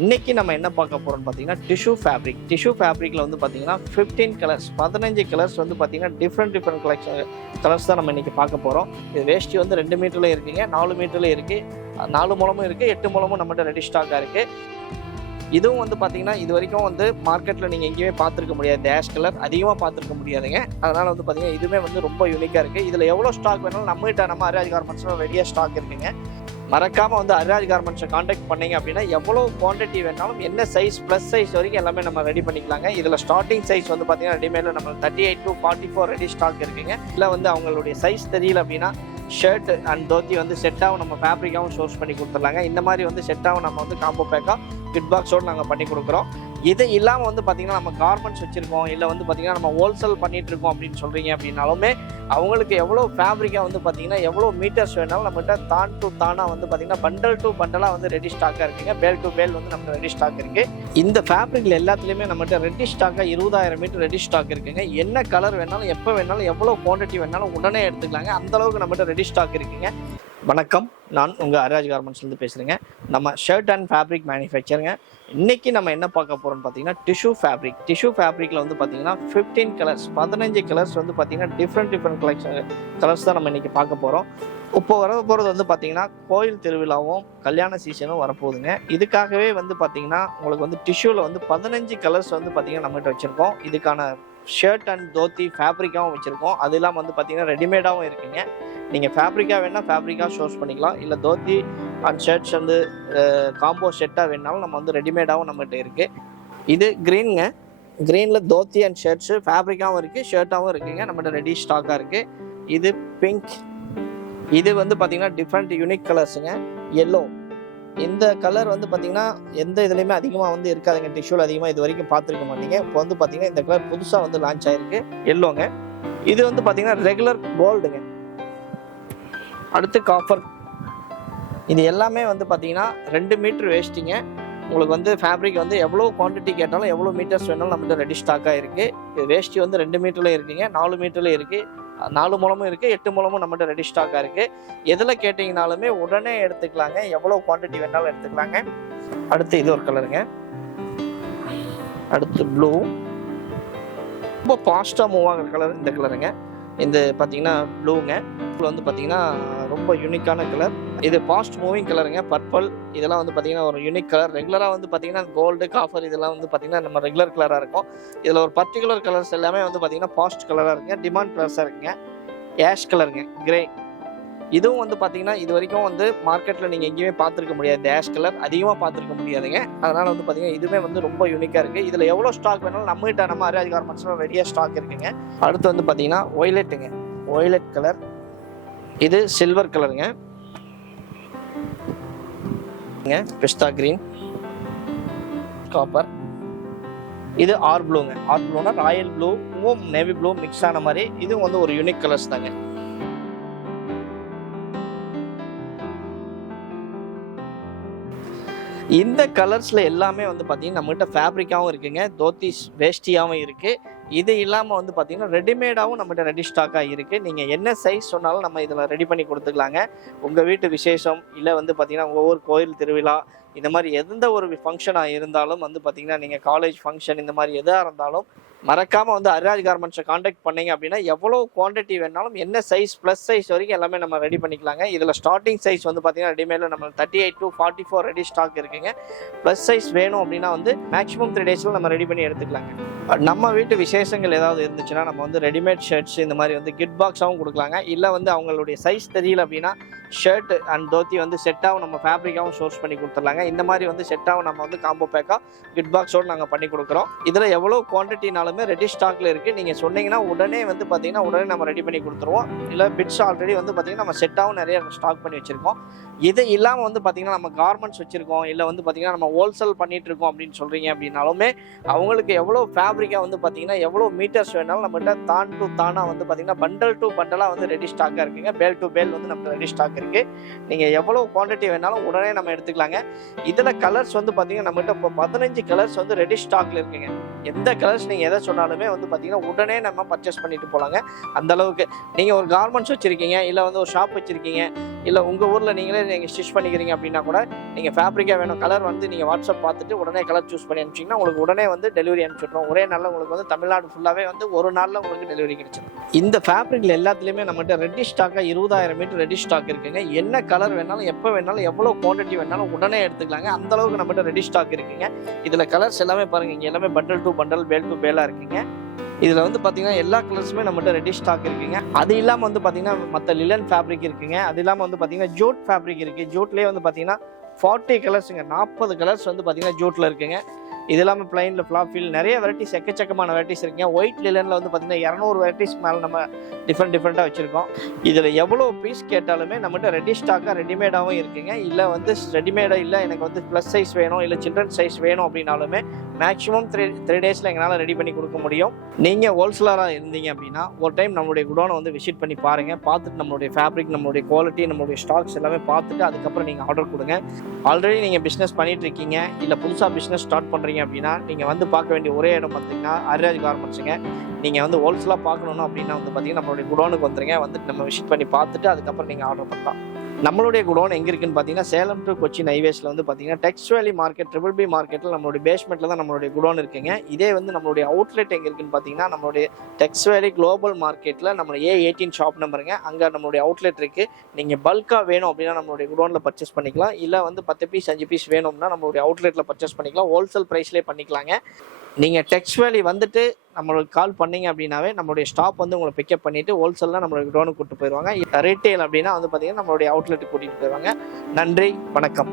இன்னைக்கு நம்ம என்ன பார்க்க போறோம்னு பார்த்தீங்கன்னா டிஷ்யூ ஃபேப்ரிக்ல வந்து பார்த்தீங்கன்னா 15 கலர்ஸ் 15 கலர்ஸ் வந்து பார்த்தீங்கன்னா டிஃப்ரெண்ட் கலெக்ஷன் கலர்ஸ் தான் நம்ம இன்னைக்கு பார்க்க போறோம். இது வேஷ்டி வந்து 2 மீட்டர்ல இருக்குங்க, 4 மீட்டர்ல இருக்கு, 4 முழமும் இருக்கு, 8 முழமும் நம்மகிட்ட ரெடி ஸ்டாக்கா இருக்கு. இதுவும் வந்து பார்த்தீங்கன்னா இது வரைக்கும் வந்து மார்க்கெட்டில் நீங்கள் எங்கேயுமே பார்த்துருக்க முடியாது. டேஷ் கலர் அதிகமாக பார்த்துருக்க முடியாதுங்க. அதனால் வந்து பார்த்தீங்கன்னா இதுவுமே வந்து ரொம்ப யூனிக்காக இருக்குது. இதில் எவ்வளோ ஸ்டாக் வேணாலும் நம்ம அரிராஜ் கார்மெண்ட்ஸில் ரெடியாக ஸ்டாக் இருக்குங்க. மறக்காமல் வந்து அரிராஜ் கார்மெண்ட்ஸை காண்டாக்ட் பண்ணீங்க அப்படின்னா எவ்வளோ குவான்டிட்டி வேணாலும் என்ன சைஸ் ப்ளஸ் சைஸ் வரைக்கும் எல்லாமே நம்ம ரெடி பண்ணிக்கலாங்க. இதில் ஸ்டார்டிங் சைஸ் வந்து பார்த்தீங்கன்னா ரெடிமேடில் நம்ம 38 to 44 ரெடி ஸ்டாக் இருக்குங்க. இல்லை வந்து அவங்களுடைய சைஸ் தெரியல அப்படின்னா ஷர்ட் அண்ட் தோத்தி வந்து செட்டாகவும் நம்ம ஃபேப்ரிக்காகவும் சோர்ஸ் பண்ணி கொடுத்துடலாங்க. இந்த மாதிரி வந்து செட்டாகவும் நம்ம வந்து காம்போ பேக்காக கிட் பாக்ஸோடு நாங்கள் பண்ணி கொடுக்குறோம். இது இல்லாமல் வந்து பார்த்திங்கன்னா நம்ம கார்மெண்ட்ஸ் வச்சுருக்கோம், இல்லை வந்து பார்த்திங்கன்னா நம்ம ஹோல்சேல் பண்ணிகிட்ருக்கோம் அப்படின்னு சொல்கிறீங்க அப்படின்னாலுமே அவங்களுக்கு எவ்வளோ ஃபேப்ரிக்காக வந்து பார்த்திங்கன்னா எவ்வளோ மீட்டர்ஸ் வேணாலும் நம்மகிட்ட தானாக வந்து பார்த்திங்கன்னா பண்டல் டு பண்டலாக வந்து ரெடி ஸ்டாக்காக இருக்குங்க. பேல் டு பேல் வந்து நம்ம ரெடி ஸ்டாக் இருக்குது. இந்த ஃபேப்ரிக்கில் எல்லாத்துலேயுமே நம்மகிட்ட ரெடி ஸ்டாக்காக 20,000 மீட்டர் ரெடி ஸ்டாக் இருக்குங்க. என்ன கலர் வேணாலும் எப்போ வேணாலும் எவ்வளோ குவான்டிட்டி வேணாலும் உடனே எடுத்துக்கலாங்க. அந்தளவுக்கு நம்மகிட்ட ரெடி ஸ்டாக் இருக்குங்க. வணக்கம், நான் உங்கள் அரிராஜ் கார்மெண்ட்ஸ்லேருந்து பேசுகிறேங்க. நம்ம ஷர்ட் அண்ட் ஃபேப்ரிக் மேனுஃபேக்சருங்க. இன்றைக்கி நம்ம என்ன பார்க்க போகிறோம்னு பார்த்தீங்கன்னா டிஷ்யூ ஃபேப்ரிக்கில் வந்து பார்த்தீங்கன்னா 15 கலர்ஸ் 15 கலர்ஸ் வந்து பார்த்தீங்கன்னா டிஃப்ரெண்ட் கலெக்ஷன் கலர்ஸ் தான் நம்ம இன்றைக்கி பார்க்க போகிறோம். இப்போ வர போகிறது வந்து பார்த்தீங்கன்னா கோயில் திருவிழாவும் கல்யாண சீசனும் வரப்போகுதுங்க. இதுக்காகவே வந்து பார்த்தீங்கன்னா உங்களுக்கு வந்து டிஷ்யூவில் வந்து 15 கலர்ஸ் வந்து பார்த்தீங்கன்னா நம்மகிட்ட வச்சுருக்கோம். இதுக்கான ஷர்ட் அண்ட் தோத்தி ஃபேப்ரிக்காகவும் வச்சுருக்கோம். அது இல்லாமல் வந்து பார்த்தீங்கன்னா ரெடிமேடாகவும் இருக்குங்க. நீங்கள் ஃபேப்ரிக்காக வேணால் ஃபேப்ரிக்காக சோர்ஸ் பண்ணிக்கலாம், இல்லை தோத்தி அண்ட் ஷர்ட்ஸ் வந்து காம்போ செட்டாக வேணாலும் நம்ம வந்து ரெடிமேடாகவும் நம்மகிட்ட இருக்குது. இது க்ரீனுங்க. க்ரீனில் தோத்தி அண்ட் ஷர்ட்ஸு ஃபேப்ரிக்காகவும் இருக்குது, ஷர்ட்டாகவும் இருக்குங்க. நம்மகிட்ட ரெடி ஸ்டாக்காக இருக்குது. இது பிங்க். இது வந்து பார்த்திங்கன்னா டிஃப்ரெண்ட் யூனிக் கலர்ஸுங்க. எல்லோ. இந்த கலர் வந்து பார்த்திங்கன்னா எந்த இதுலேயுமே அதிகமாக வந்து இருக்காதுங்க. டிஷ்யூவில் அதிகமாக இது வரைக்கும் பார்த்துருக்க மாட்டீங்க. இப்போ வந்து பார்த்திங்கன்னா இந்த கலர் புதுசாக வந்து லான்ச் ஆகிருக்கு, எல்லோங்க. இது வந்து பார்த்திங்கன்னா ரெகுலர் கோல்டுங்க. அடுத்து காப்பர். இது எல்லாமே வந்து பார்த்தீங்கன்னா 2 மீட்டர் வேஸ்டிங்க. உங்களுக்கு வந்து ஃபேப்ரிக் வந்து எவ்வளோ குவான்டிட்டி கேட்டாலும் எவ்வளோ மீட்டர்ஸ் வேணாலும் நம்மகிட்ட ரெடி ஸ்டாக்காக இருக்குது. இது வேஷ்டி வந்து 2 மீட்டரில் இருக்குங்க, 4 மீட்டரில் இருக்குது, 4 முழமும் இருக்குது, 8 முழமும் நம்மகிட்ட ரெடி ஸ்டாக்காக இருக்குது. எதில் கேட்டிங்கனாலுமே உடனே எடுத்துக்கலாங்க, எவ்வளோ குவான்டிட்டி வேணாலும் எடுத்துக்கலாங்க. அடுத்து இது ஒரு கலருங்க. அடுத்து ப்ளூ. ரொம்ப ஃபாஸ்ட்டாக மூவ் ஆகிற கலர் இந்த கலருங்க. இந்த பார்த்தீங்கன்னா ப்ளூங்க. வந்து பார்த்தீங்கன்னா ரொம்ப யூனிக்கான கலர். இது ஃபாஸ்ட் மூவிங் கலருங்க. பர்பிள். இதெல்லாம் வந்து பார்த்தீங்கன்னா ஒரு யூனிக் கலர். ரெகுலராக வந்து பார்த்தீங்கன்னா கோல்டு, காஃபர் இதெல்லாம் வந்து பார்த்தீங்கன்னா நம்ம ரெகுலர் கலராக இருக்கும். இதில் ஒரு பர்டிகுலர் கலர்ஸ் எல்லாமே வந்து பார்த்தீங்கன்னா ஃபாஸ்ட் கலராக இருக்குங்க, டிமாண்ட் கலர்ஸாக இருக்குங்க. ஆஷ் கலருங்க, கிரே. இதுவும் வந்து பார்த்தீங்கன்னா இது வரைக்கும் வந்து மார்க்கெட்டில் நீங்கள் எங்கேயுமே பார்த்துருக்க முடியாது. டேஷ் கலர் அதிகமாக பார்த்துருக்க முடியாதுங்க. அதனால் வந்து பார்த்தீங்கன்னா இதுவுமே வந்து ரொம்ப யூனிக்காக இருக்குது. இதில் எவ்வளோ ஸ்டாக் வேணாலும் நம்ம அரிராஜ் கார்மெண்ட்ஸில் ரெடியாக ஸ்டாக் இருக்குங்க. அடுத்து வந்து பார்த்தீங்கன்னா ஒய்லெட்டுங்க. Violet colour. இது சில்வர் கலருங்க. Pista green, copper. இது ஆர் ப்ளூங்க. ஆர் ப்ளூனா royal blue, navy blue mix ஆன மாதிரி. இதுவும் வந்து ஒரு யூனிக் கலர்ஸ் தாங்க. இந்த கலர்ஸில் எல்லாமே வந்து பார்த்தீங்கன்னா நம்மகிட்ட ஃபேப்ரிக்காகவும் இருக்குங்க, தோத்தி வேஷ்டியாகவும் இருக்குது. இது இல்லாமல் வந்து பார்த்தீங்கன்னா ரெடிமேடாகவும் நம்மகிட்ட ரெடி ஸ்டாக்காக இருக்குது. நீங்கள் என்ன சைஸ் சொன்னாலும் நம்ம இதில் ரெடி பண்ணி கொடுத்துக்கலாங்க. உங்கள் வீட்டு விசேஷம், இல்லை வந்து பார்த்தீங்கன்னா ஒவ்வொரு கோயில் திருவிழா, இந்த மாதிரி எந்த ஒரு ஃபங்க்ஷனாக இருந்தாலும் வந்து பார்த்தீங்கன்னா நீங்கள் காலேஜ் ஃபங்க்ஷன் இந்த மாதிரி எதாக இருந்தாலும் மறக்காமல் வந்து அரிராஜ் கார்மெண்ட்ஸை காண்டாக்ட் பண்ணீங்க அப்படின்னா எவ்வளோ குவான்டிட்டி வேணாலும் என்ன சைஸ் ப்ளஸ் சைஸ் வரைக்கும் எல்லாமே நம்ம ரெடி பண்ணிக்கலாங்க. இதில் ஸ்டார்டிங் சைஸ் வந்து பார்த்தீங்கன்னா ரெடிமேடில் நம்ம 38 to 44 ரெடி ஸ்டாக் இருக்குங்க. ப்ளஸ் சைஸ் வேணும் அப்படின்னா வந்து மேக்ஸிமம் 3 டேஸில் நம்ம ரெடி பண்ணி எடுத்துக்கலாங்க. நம்ம வீட்டு விசேஷங்கள் ஏதாவது இருந்துச்சுன்னா நம்ம வந்து ரெடிமேட் ஷர்ட்ஸ் இந்த மாதிரி வந்து கிட் பாக்ஸாகவும் கொடுக்கலாங்க. இல்லை வந்து அவங்களுடைய சைஸ் தெரியல அப்படின்னா ஷர்ட் அண்ட் தோத்தி வந்து செட்டாகவும் நம்ம ஃபேப்ரிக்காகவும் சோர்ஸ் பண்ணி கொடுத்துடலாங்க. இந்த மாதிரி வந்து செட்டாகவும் நம்ம வந்து காம்போ பேக்காக கிட் பாக்ஸோடு நாங்கள் பண்ணி கொடுக்குறோம். இதில் எவ்வளோ குவான்டிட்டினாலுமே ரெடி ஸ்டாக்கில் இருக்குது. நீங்கள் சொன்னீங்கன்னா உடனே வந்து பார்த்தீங்கன்னா உடனே நம்ம ரெடி பண்ணி கொடுத்துருவோம். இல்லை பிட்ஸ் ஆல்ரெடி வந்து பார்த்தீங்கன்னா நம்ம செட்டாகவும் நிறைய ஸ்டாக் பண்ணி வச்சுருக்கோம். இது இல்லாமல் வந்து பார்த்தீங்கன்னா நம்ம கார்மெண்ட்ஸ் வச்சுருக்கோம், இல்லை வந்து பார்த்தீங்கன்னா நம்ம ஹோல்சேல் பண்ணிகிட்ருக்கோம் அப்படின்னு சொல்கிறீங்க அப்படின்னாலுமே அவங்களுக்கு எவ்வளோ ஃபேப்ரிக்காக வந்து பார்த்தீங்கன்னா எவ்வளோ மீட்டர்ஸ் வேணாலும் நம்மகிட்ட தானாக வந்து பார்த்தீங்கன்னா பண்டல் டு பண்டலாக வந்து ரெடி ஸ்டாக்காக இருக்குங்க. பேல் டு பேல் வந்து நம்ம ரெடி ஸ்டாக் ஸ்டாக் இருக்குது. நீங்கள் எவ்வளோ குவான்டிட்டி வேணாலும் உடனே நம்ம எடுத்துக்கலாங்க. இதில் கலர்ஸ் வந்து பார்த்தீங்கன்னா நம்மகிட்ட இப்போ 15 கலர்ஸ் வந்து ரெடி ஸ்டாக்ல இருக்குங்க. எந்த கலர்ஸ் நீங்கள் எதை சொன்னாலுமே வந்து பார்த்தீங்கன்னா உடனே நம்ம பர்ச்சேஸ் பண்ணிட்டு போகலாங்க. அந்த அளவுக்கு நீங்கள் ஒரு கார்மெண்ட்ஸ் வச்சுருக்கீங்க, இல்லை வந்து ஒரு ஷாப் வச்சுருக்கீங்க, இல்லை உங்கள் ஊரில் நீங்களே நீங்கள் ஸ்டிச் பண்ணிக்கிறீங்க அப்படின்னா கூட நீங்கள் ஃபேப்ரிக்காக வேணும் கலர் வந்து நீங்கள் வாட்ஸ்அப் பார்த்துட்டு உடனே கலர் சூஸ் பண்ணி அனுப்பிச்சிங்கன்னா உங்களுக்கு உடனே வந்து டெலிவரி அனுப்பிச்சிட்றோம். ஒரே நாளில் உங்களுக்கு வந்து தமிழ்நாடு ஃபுல்லாகவே வந்து ஒரு நாளில் உங்களுக்கு டெலிவரி கிடைச்சிடும். இந்த ஃபேப்ரிக்கில் எல்லாத்துலேயுமே நம்மகிட்ட ரெடி ஸ்டாக்காக 20,000 மீட்டர் ரெடி ஸ்டாக் இருக்குங்க. என்ன கலர் வேணாலும் எப்போ வேணாலும் எவ்வளோ குவான்டிட்டி வேணாலும் உடனே எடுத்துக்கலாங்க. அந்தளவுக்கு நம்மகிட்ட ரெடி ஸ்டாக் இருக்குங்க. இதில் கலர்ஸ் எல்லாமே பாருங்கள், இங்கே எல்லாமே பண்டல் டு பண்டல், பேல் டு பேலாக இருக்குங்க. இதில் வந்து பார்த்தீங்கன்னா எல்லா கலர்ஸுமே நம்மகிட்ட ரெடி ஸ்டாக் இருக்குங்க. அது இல்லாமல் வந்து பார்த்தீங்கன்னா மற்ற லிலன் ஃபேப்ரிக் இருக்குங்க. அது இல்லாமல் வந்து பார்த்தீங்கன்னா ஜூட் ஃபேப்ரிக் இருக்குது. ஜூட்லேயே வந்து பார்த்தீங்கன்னா 40 கலர்ஸுங்க, 40 கலர்ஸ் வந்து பார்த்தீங்கன்னா ஜூட்டில் இருக்குங்க. இது இல்லாமல் பிளைனில் ஃப்ளாஃபில் நிறைய வெரைட்டிஸ், எக்கச்சக்கமான வெரைட்டிஸ் இருக்குங்க. ஒயிட் லிலனில் வந்து பார்த்தீங்கன்னா 200 வெரைட்டிஸ் மேலே நம்ம டிஃப்ரெண்ட்டாக வச்சுருக்கோம். இதில் எவ்வளோ பீஸ் கேட்டாலுமே நம்மகிட்ட ரெடி ஸ்டாக்காக ரெடிமேடாகவும் இருக்குங்க. இல்லை வந்து ரெடிமேடாக இல்லை எனக்கு வந்து ப்ளஸ் சைஸ் வேணும், இல்லை சில்ட்ரன் சைஸ் வேணும் அப்படின்னாலுமே மேக்ஸிமம் 3 டேஸில் எங்களால் ரெடி பண்ணி கொடுக்க முடியும். நீங்கள் ஹோல்சேலராக இருந்தீங்க அப்படின்னா ஒரு டைம் நம்மளுடைய குடோனை வந்து விசிட் பண்ணி பாருங்கள். பார்த்துட்டு நம்மளுடைய ஃபேப்ரிக், நம்மளுடைய குவாலிட்டி, நம்மளுடைய ஸ்டாக்ஸ் எல்லாமே பார்த்துட்டு அதுக்கப்புறம் நீங்கள் ஆர்டர் கொடுங்க. ஆல்ரெடி நீங்கள் பிஸ்னஸ் பண்ணிட்டு இருக்கீங்க, இல்லை புதுசாக பிஸ்னஸ் ஸ்டார்ட் பண்ணுறீங்க அப்படின்னா நீங்கள் வந்து பார்க்க வேண்டிய ஒரே இடம் பார்த்தீங்கன்னா ஹரிராஜ் கார்மெண்ட்ஸுங்க. நீங்கள் வந்து ஹோல்சேலாக பார்க்கணும் அப்படின்னா வந்து பார்த்தீங்கன்னா நம்மளுடைய குடோனுக்கு வந்துருங்க. வந்துட்டு நம்ம விசிட் பண்ணி பார்த்துட்டு அதுக்கப்புறம் நீங்கள் ஆர்டர் பண்ணலாம். நம்மளுடைய குடோன் எங்கே இருக்குன்னு பார்த்தீங்கன்னா சேலம் டு கொச்சின் ஹைவேஸில் வந்து பார்த்தீங்கன்னா டெக்ஸ் வேலி மார்க்கெட், ட்ரிபிள் பி மார்க்கெட்டில் நம்மளுடைய பேஸ்மெண்ட்டில் தான் நம்மளுடைய குடோன் இருக்குங்க. இதே வந்து நம்மளுடைய அவுட்லெட் எங்கே இருக்குன்னு பார்த்தீங்கன்னா நம்மளுடைய டெக்ஸ் வேலி குளோபல் மார்க்கெட்டில் நம்மளுடைய A18 ஷாப் நம்பருங்க. அங்கே நம்மளுடைய அவுட்லெட் இருக்குது. நீங்கள் பல்காக வேணும் அப்படின்னா நம்மளுடைய குடோனில் பர்ச்சேஸ் பண்ணிக்கலாம். இல்லை வந்து 10 பீஸ் 5 பீஸ் வேணும்னா நம்மளுடைய அவுட்லெட்டில் பர்ச்சேஸ் பண்ணிக்கலாம். ஹோல்சேல் ப்ரைஸ்லேயே பண்ணிக்கலாங்க. நீங்கள் டெக்ஸ் வேலி வந்துட்டு நம்மளுக்கு கால் பண்ணீங்க அப்படின்னாவே நம்மளுடைய ஸ்டாப் வந்து உங்களை பிக்கப் பண்ணிவிட்டு ஹோல்சேலில் நம்மளுடைய குடோனுக்கு கூப்பிட்டு போயிடுவாங்க. ரீட்டெயில் அப்படின்னா வந்து பார்த்தீங்கன்னா நம்மளுடைய அவுட்லெட்டுக்கு கூட்டிகிட்டு போயிடுவாங்க. நன்றி, வணக்கம்.